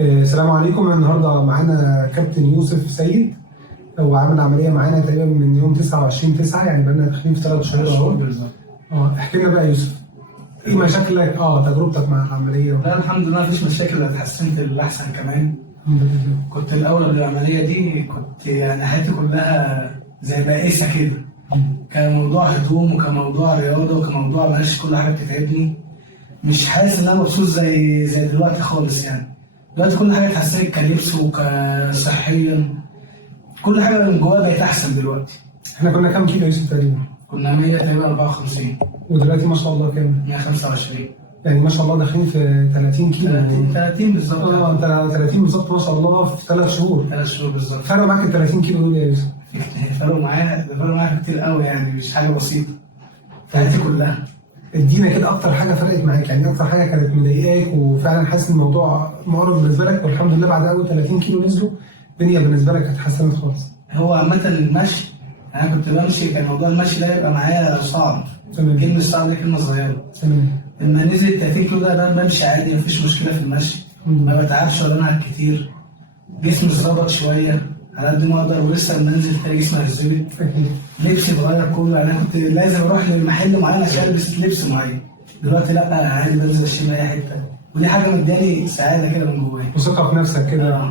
السلام عليكم. النهارده معانا كابتن يوسف سيد. هو عامل عمليه معانا تقريبا من يوم 29/9، يعني بقالنا داخلين في 3 شهور اهو. بالظبط. احكي لنا بقى يا يوسف، ايه مشاكلك؟ تجربتك مع العمليه. لا الحمد لله مفيش مشاكل، اتحسنت للأحسن كمان. الحمد لله. كنت الأول قبل العملية دي كنت يعني حياتي كلها زي بائسة كده، كموضوع هدوم وكموضوع رياضة وكموضوع معلش كل حاجة بتتعبني. مش حاسس إن أنا مبسوط زي دلوقتي خالص يعني. دلوقتي كل حاجة اتحسنت كلبس وكصحيا، كل حاجة من جوايا بقت أحسن دلوقتي. احنا كنا كام كيلو يا يوسف تقريبا؟ كنا 100 تقريبا 54. ودلوقتي ما شاء الله كام؟ 125. يعني ما شاء الله داخلين في 30 كيلو. 30 بالظبط. 30 بالظبط ما شاء الله في 3 شهور. 3 شهور بالظبط. فرق معاك ال 30 كيلو دول يا يوسف؟ فرقوا معايا كتير قوي، يعني مش حاجه بسيطه في حياتي كلها. ادينا كده اكتر حاجه فرقت معاك، يعني اكتر حاجه كانت مضايقاك وفعلا حاسس ان الموضوع مقرب بالنسبه لك، والحمد لله بعد اول 30 كيلو نزلوا الدنيا بالنسبه لك اتحسنت خالص. هو عامه المشي، انا كنت بمشي كان موضوع المشي ده يبقى معايا صعب. تمام. كلمه صعب دي كلمه صغيره. تمام. لما نزل 30 كيلو ده بمشي عادي، مفيش مشكله في المشي. ما بتعبش ولا انعك كتير. جسمي اتظبط شويه على قد ما اقدر، ولسه لما انزل تلاقي جسمي هيتظبط. لبسي اتغير كله، يعني انا كنت لازم اروح لمحل معين عشان البس لبس معين. دلوقتي لا، عادي بنزل اشتري من اي حته، ودي حاجه مداني سعاده كده من جوايا وثقه في نفسك كده.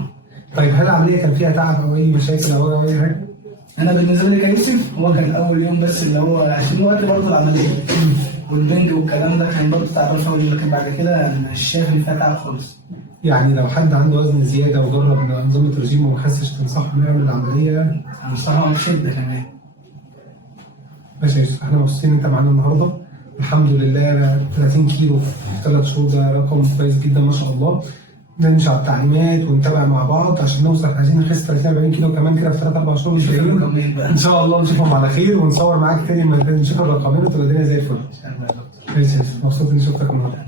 طيب هل العمليه كان فيها تعب او اي مشاكل او اي حاجه؟ انا بالنسبه لي كيوسف هو كان اول يوم بس اللي هو عشان وقت برضه العمليه والبنج والكلام ده كان برضه تعبان قوي، لكن بعد كده مش شايف ان فيها تعب خالص. يعني لو حد عنده وزن زياده وجرب نظام الرجيم وما خسش تنصحه انه يعمل العمليه؟ انصحه بشده كمان. ماشي يا يوسف، احنا مبسوطين ان انت معانا النهارده. الحمد لله 30 كيلو في 3 شهور ده رقم كويس جدا ما شاء الله. نمشي على التعليمات ونتابع مع بعض عشان نوصل، عايزين نخس 30-40 كيلو كمان كده في 3-4 شهور جايين ان شاء الله. نشوفهم على خير ونصور معاك تاني لما نشوف الرقمين وتبقى الدنيا زي الفل. ماشي يا يوسف، مبسوط اني شفتك النهارده.